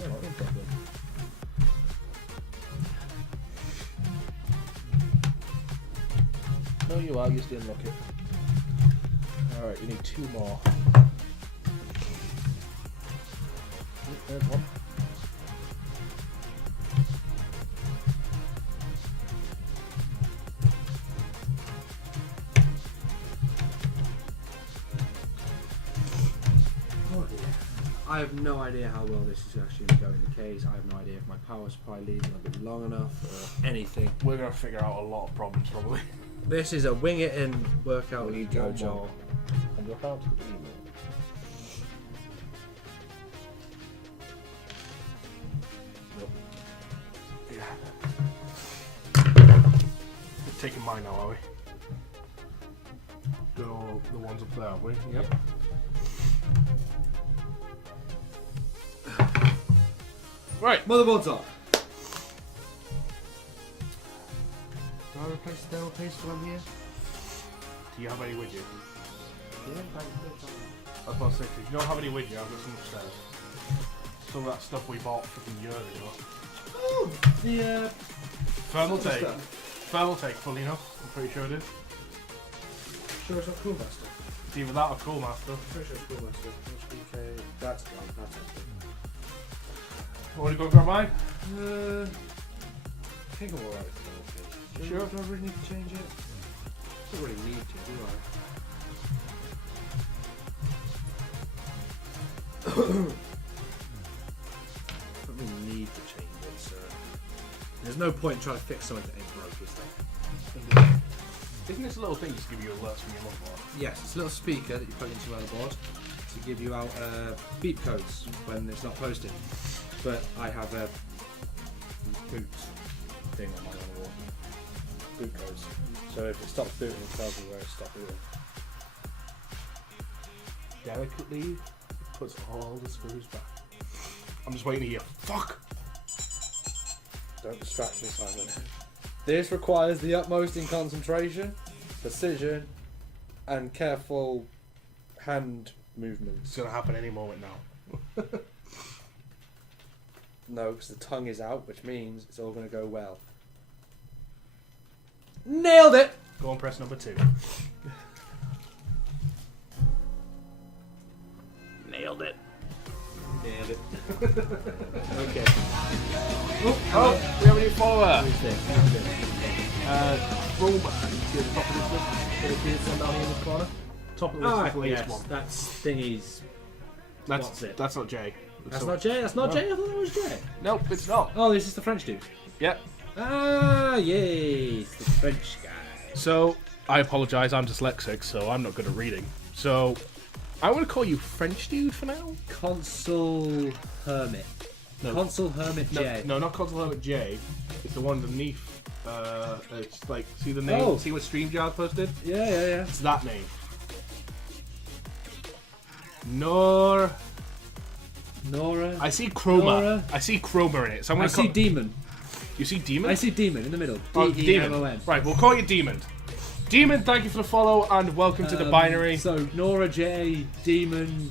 Yeah, no problem. No, you are. You just didn't look it. Alright, you need 2 more. There's one. Oh dear. I have no idea how well this is actually going to go in the case. I have no idea if my power supply leads are going to be long enough or anything. We're going to figure out a lot of problems probably. This is a wing it and work out We need go one job. more. And look out to the email. We're taking mine now, are we? The ones up there, are we? Yep. Right. Motherboards up. Do I replace the one here? Do you have any with you? Yeah, That's what I was thinking. You don't have any with you, I've got some upstairs. Some of that stuff we bought fucking years ago. oh, the Thermaltake. stuff. Thermaltake, fully enough. I'm pretty sure it is. Sure, it's not Cool Master. It's either that or Cool Master. Pretty sure it's Cool Master. Okay, that's one. That's it. Want to go grab mine? I think I'm alright with the Sure. Do I really need to change it? I don't really need to, do I? I don't really need to change it, so... There's no point in trying to fix something that ain't broke, is there? Isn't this a little thing just to give you alerts from your motherboard? Yes, it's a little speaker that you plug into your motherboard to give you out beep codes when it's not posted. But I have a boot thing on my motherboard. Boot codes. So if it stops booting, it tells me where it stopped booting. Delicately, it puts all the screws back. I'm just waiting to hear, fuck! Don't distract me, Simon. This requires the utmost in concentration, precision, and careful hand movements. It's gonna happen any moment now. No, because the tongue is out, which means it's all going to go well. Nailed it! Go on, press number 2. Nailed it. Nailed it. Okay. Oh, we have a new follower. Who's this? Boom. See at the top of this list? Get a kid down here in this corner. Top of the list is the latest one. That's thingy's. What's it? That's not Jay. That's not Jay? That's not No. Jay? I thought that was Jay. Nope, it's not. Oh, this is the French dude. Yep. Ah, yes, the French guy. So, I apologise, I'm dyslexic, so I'm not good at reading. So, I'm going to call you French dude for now. Consul Hermit. No. Consul Hermit J. No, not Consul Hermit J. It's the one underneath. It's like, see the name? Oh. See what StreamYard posted? Yeah. It's that name. Nora. I see Chroma. Nora. I see Chroma in it. So I'm I gonna see Demon. You see Demon? I see Demon in the middle. Oh, D-E-M-O-N. Demon. Right, we'll call you Demon. Demon, thank you for the follow and welcome to the binary. So Nora J, Demon,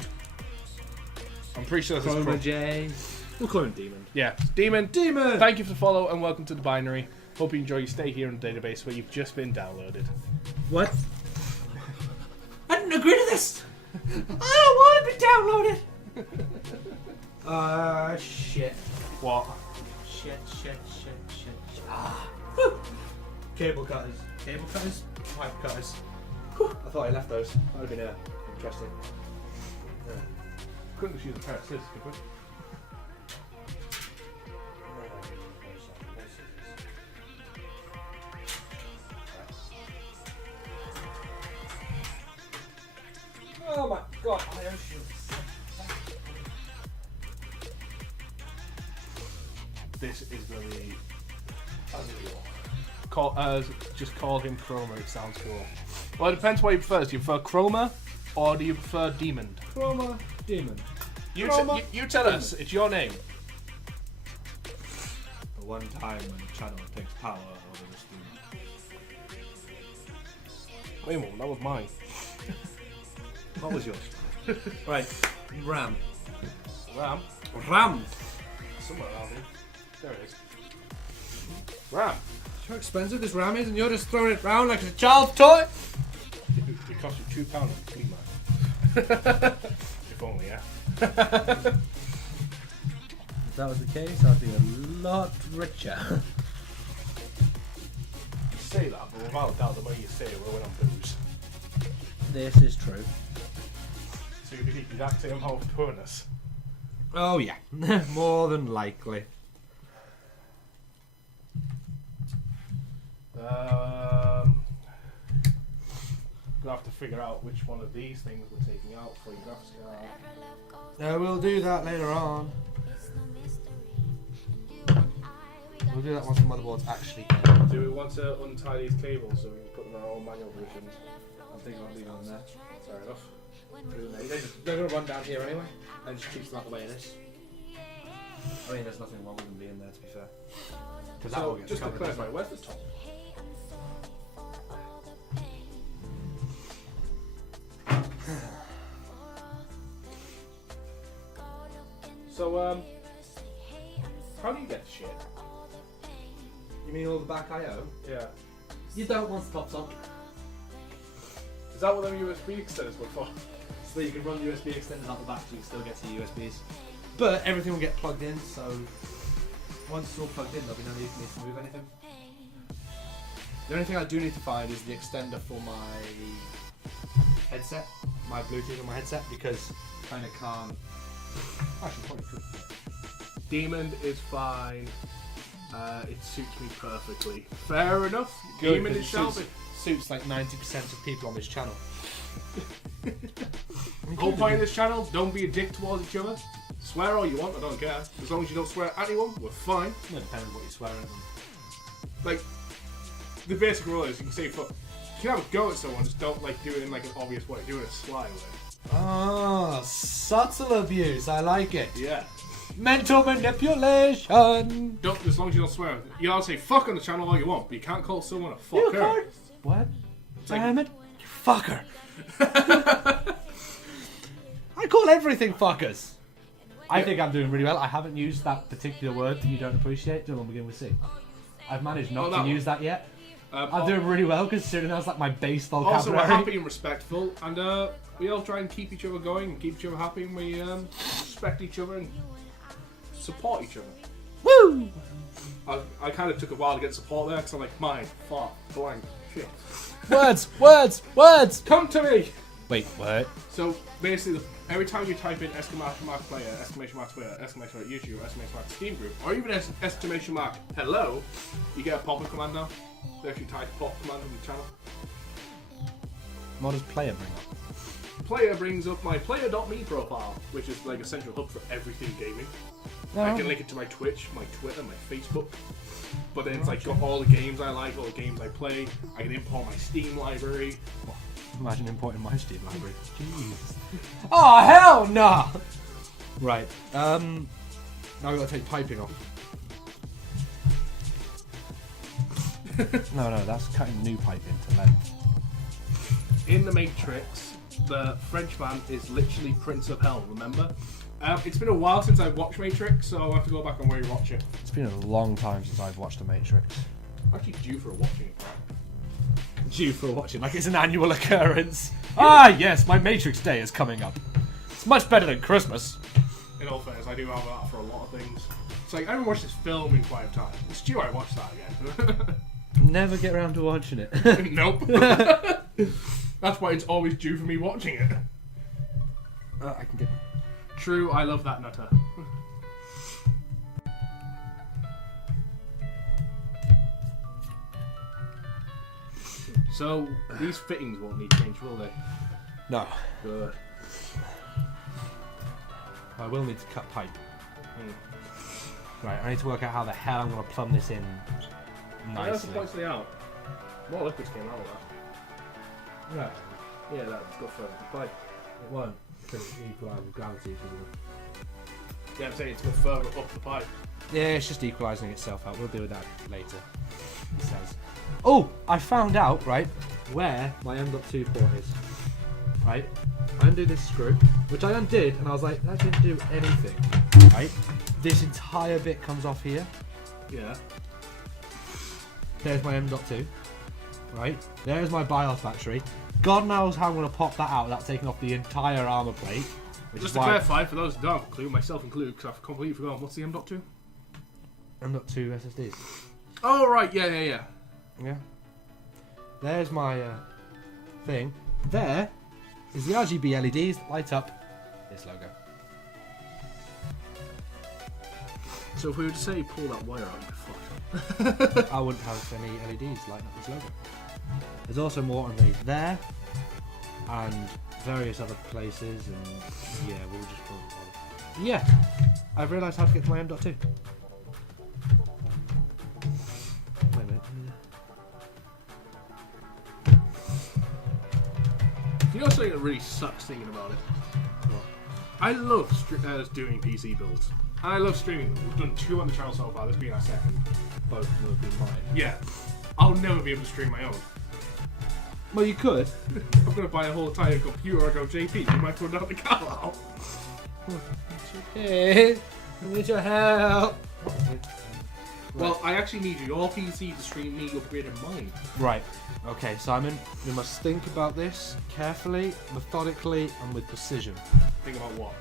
I'm pretty sure this is Chroma J. We'll call him Demon. Yeah, Demon. Demon! Thank you for the follow and welcome to the binary. Hope you enjoy your stay here in the database where you've just been downloaded. What? I didn't agree to this! I don't want to be downloaded! Shit. What? Shit. Whew. Cable cutters. Cable cutters? Pipe cutters. Whew. I thought I left those. That would have been interesting. Yeah. Couldn't just use a pair of scissors, could we? Oh my god, I owe you. This is going to be unreal. Just call him Chroma, it sounds cool. Well, it depends what you prefer. Do you prefer Chroma or do you prefer Demon? Chroma, Demon. You Chroma, tell us, it's your name. The one time when the channel takes power over the stream. Wait a moment, that was mine. What was yours? Right, Ram. Ram. Ram! somewhere around here. There it is. Ram. How expensive this ram is, and you're just throwing it round like it's a child's toy? It cost you £2 at the flea market. If only, yeah. If that was the case, I'd be a lot richer. You say that, but without a doubt, the money you say will win on booze. This is true. So you'd be the exact same amount of poorness. Oh yeah, more than likely. Gonna have to figure out which one of these things we're taking out for your graphics card. We'll do that later on. We'll do that once the motherboard's actually in. Do we want to untie these cables so we can put them in our own manual versions? I'm thinking I'll leave it on there. Fair enough. They're going to run down here anyway, and just keeps them out the way of this. I mean, there's nothing wrong with them being there, to be fair. So, just to clarify, where's the top? So, how do you get shit? You mean all the back I/O? Yeah. You don't want the tops on. Is that what them USB extenders were for? So you can run USB extenders out the back so you can still get to your USBs. But everything will get plugged in, so once it's all plugged in, there'll be no need for me to move anything. The only thing I do need to find is the extender for my headset, my Bluetooth on my headset, because I kind of can't. Actually, probably could. Demon is fine. It suits me perfectly. Fair enough. Good, Demon is shall be. Suits like 90% of people on this channel. The whole point of this channel, don't be a dick towards each other. Swear all you want, I don't care. As long as you don't swear at anyone, we're fine. It depends on what you swear at them. Like, the basic rule is you can say fuck. You can have a go at someone, just don't like do it in like an obvious way. Do it in a sly way. Ah, subtle abuse. I like it. Yeah. Mental manipulation. Don't, as long as you don't swear. You don't say fuck on the channel all you want, but you can't call someone a You fucker. can't. What? Damn it. You fucker. I call everything fuckers. I think I'm doing really well. I haven't used that particular word that you don't appreciate. Do you want to begin with C? I've managed not to use that yet. I'm doing really well considering that's like my base vocabulary. Also, we're happy and respectful, and we all try and keep each other going and keep each other happy, and we respect each other and support each other. Woo! I kind of took a while to get support there because I'm like, mine, fuck, blank, shit. Words! Come to me! Wait, what? So basically, every time you type in exclamation mark player, exclamation mark Twitter, exclamation mark YouTube, exclamation mark Steam group, or even exclamation mark hello, you get a pop-up command now. They actually type pop command on the channel. What does player bring up? Player brings up my player.me profile, which is like a central hub for everything gaming. I can link it to my Twitch, my Twitter, my Facebook. But then it's like got all the games I like, all the games I play. I can import my Steam library. Imagine importing my Steam library. Jeez. Oh hell no! Right. Now I've got to take piping off. No, that's cutting new pipe into length. In the Matrix, the Frenchman is literally Prince of Hell, remember? It's been a while since I've watched Matrix, so I'll have to go back and rewatch it. It's been a long time since I've watched The Matrix. I'm actually due for a watching it. Due for watching, like it's an annual occurrence. Ah, yes, my Matrix Day is coming up. It's much better than Christmas. In all fairness, I do have that for a lot of things. It's like, I haven't watched this film in quite a time. It's due I watch that again. Never get around to watching it. Nope. That's why it's always due for me watching it. I can get... True, I love that nutter. So, these fittings won't need change, will they? No. Good. I will need to cut pipe. Right, I need to work out how the hell I'm going to plumb this in That's the nicely. points of the out. More liquids came out of that. Right. Yeah, that's got further to pipe. It won't, because it's equalised with gravity. Yeah, I'm saying it's got further up the pipe. Yeah, it's just equalising itself out. We'll deal with that later, he says. Oh, I found out, right, where my M.2 port is. Right? I undo this screw, which I undid, and I was like, that didn't do anything. Right? This entire bit comes off here. Yeah. There's my M.2. Right? There's my BIOS battery. God knows how I'm going to pop that out without taking off the entire armor plate. Just to clarify, for those who don't have a clue, myself included, because I've completely forgotten, what's the M.2? M.2 SSDs. Oh, right, yeah. Yeah. There's my thing. There is the RGB LEDs that light up this logo. So if we were to say pull that wire out, you'd be fucked up. I wouldn't have any LEDs lighting up this logo. There's also more underneath there and various other places, and yeah, we'll just pull it all. Yeah, I've realised how to get to my M.2. Wait a minute. You know something that really sucks thinking about it? What? I love doing PC builds. And I love streaming them. We've done 2 on the channel so far, this being our second. Both of them have been mine. Yeah. I'll never be able to stream my own. Well, you could. I'm going to buy a whole entire computer. I go, JP, do you mind putting out the car? Okay. I need your help. Well, I actually need your PC to stream me upgrading mine. Right. Okay, Simon, you must think about this carefully, methodically, and with precision. Think about what?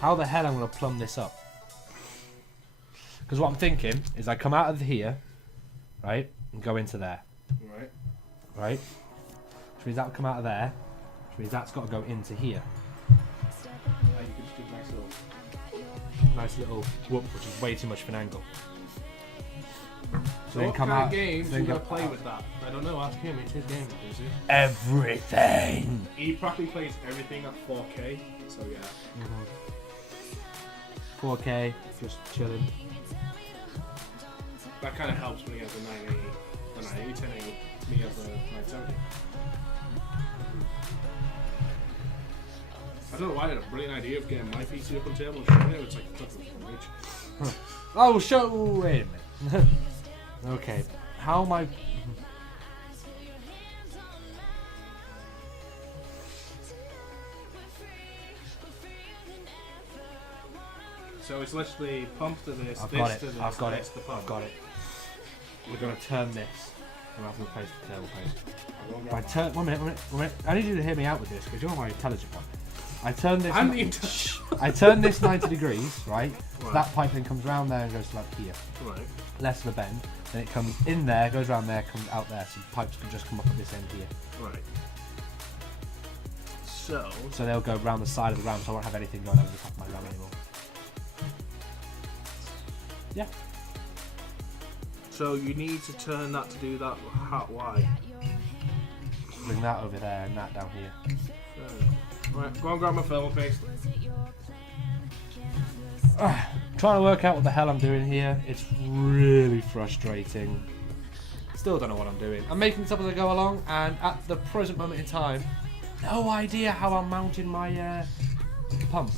How the hell I'm going to plumb this up? Because what I'm thinking is I come out of here, right, and go into there. Right. Right? Which means that'll come out of there, which means that's got to go into here. You could just do a Nice little whoop, which is way too much of an angle. So what kind of games do you play with that? I don't know, ask him, it's his game, is it? Everything! He practically plays everything at 4K, so yeah. 4K, just chilling. That kind of helps when he has a 980, 1080, me has a 970. I don't know why I had a brilliant idea of getting my PC up on the table and showing it. It's like a reach. Oh, show him! Okay, how am I... So it's literally pump to this, I've this got it, to this, I've got this it, to pump. I've got it. We're going to turn this. I'm going to have to replace the table plate. I turn... One minute. I need you to hear me out with this, because you're my intelligent one. I turn this... I'm the intelligent. I turn this 90 degrees, right? That pipe then comes round there and goes to like here. Right. Less of a bend. Then it comes in there, goes around there, comes out there. So the pipes can just come up at this end here. Right. So they'll go round the side of the RAM, so I won't have anything going over the top of my RAM anymore. Yeah. So you need to turn that to do that. Why? Bring that over there and that down here. Right, go and grab my Thermaltake. Trying to work out what the hell I'm doing here. It's really frustrating. Still don't know what I'm doing. I'm making this up as I go along, and at the present moment in time, no idea how I'm mounting my pump.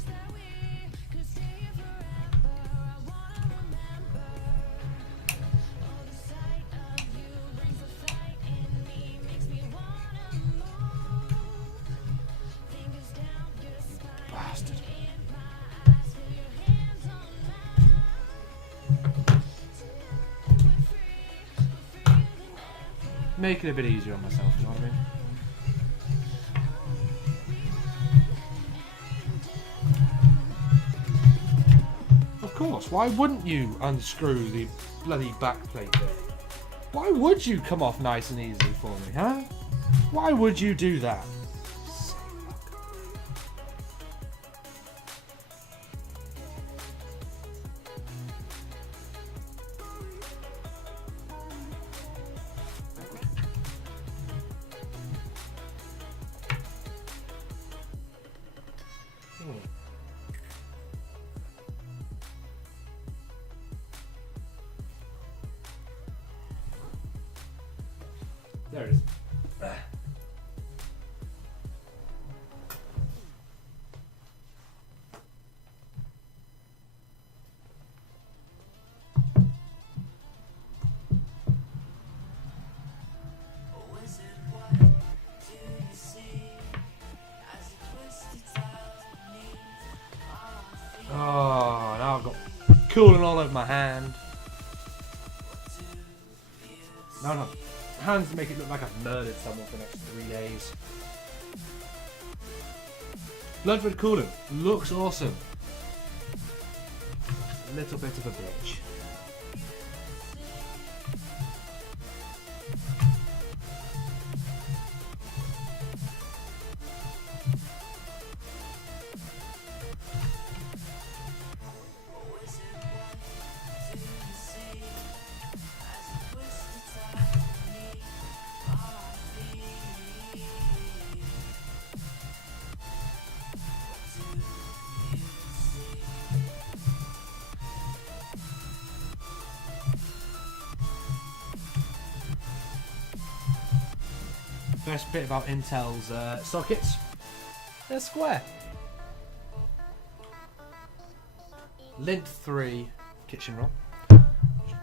Bastard. Make it a bit easier on myself, you know what I mean? Of course, why wouldn't you unscrew the bloody back plate there? Why would you come off nice and easily for me, huh? Why would you do that? There it is. Oh, now I've got cooling all over my hand. Now I have hands to make it look like I've murdered someone for the next 3 days. Blood red coolant looks awesome. A little bit of a bitch. Best bit about Intel's sockets, they're square. Lint 3 kitchen roll.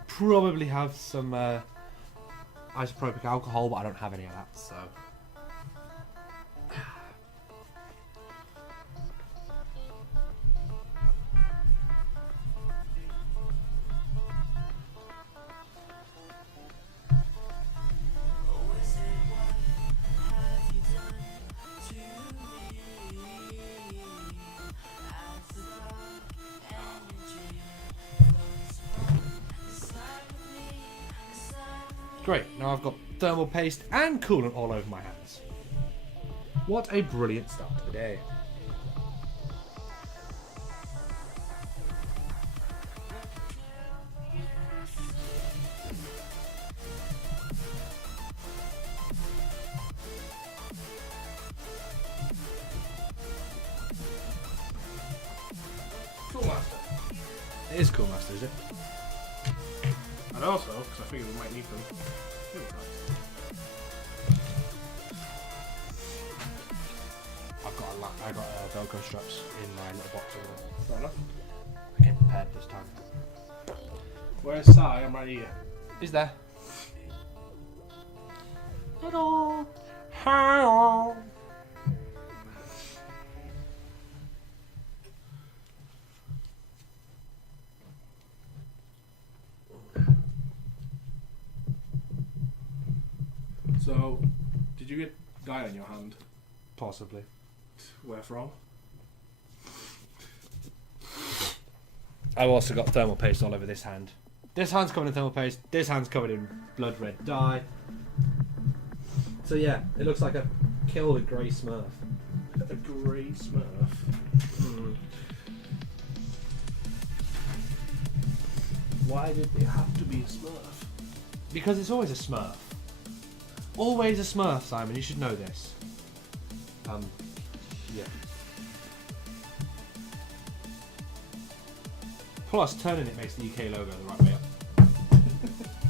Probably have some isopropyl alcohol, but I don't have any of that, so. Great, now I've got thermal paste and coolant all over my hands. What a brilliant start to the day. Cool Master. It is Cool Master, is it? And also, because I figured we might need them. I got Velcro straps in my little box over there. Fair enough. I came prepared this time. Where's Sai? I'm right here. Is there? Hello. Hello. So, did you get dye on your hand? Possibly. Where from? I've also got thermal paste all over this hand. This hand's covered in thermal paste. This hand's covered in blood red dye. So yeah, it looks like I killed a grey smurf. A grey smurf. Why did it have to be a smurf? Because it's always a smurf. Always a smurf, Simon. You should know this. Yeah. Plus, turning it makes the UK logo the right way up.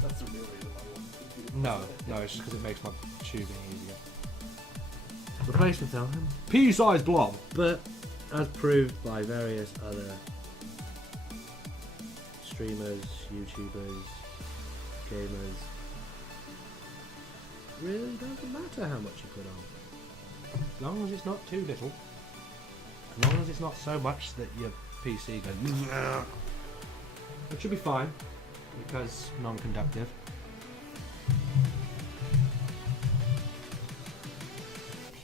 That's the real reason I want to. No, it's just because it makes my tubing easier. Replacement cell. Pea-sized blob, but as proved by various other streamers, YouTubers, gamers, really doesn't matter how much you put on. As long as it's not too little. As long as it's not so much that your PC goes. It should be fine because non-conductive.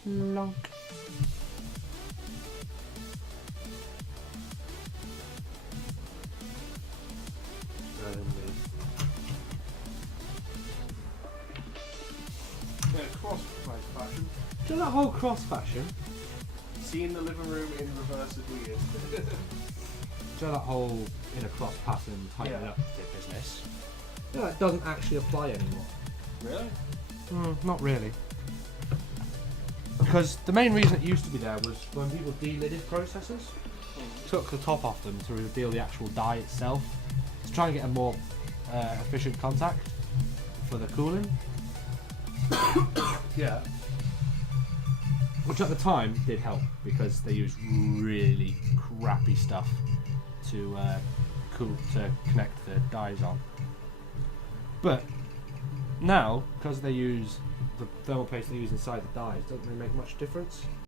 Plonk. Yeah, cross fashion. Do that whole cross fashion? Seeing the living room in reverse is weird. Do that whole in a cross pattern tighten Yeah. up business? Yeah, that doesn't actually apply anymore. Really? Not really. Because the main reason it used to be there was when people delidded processors, took the top off them to reveal the actual die itself, to try and get a more efficient contact for the cooling. Yeah. Which at the time did help because they used really crappy stuff to connect the dies on. But now, because they use the thermal paste they use inside the dies, doesn't really make much difference.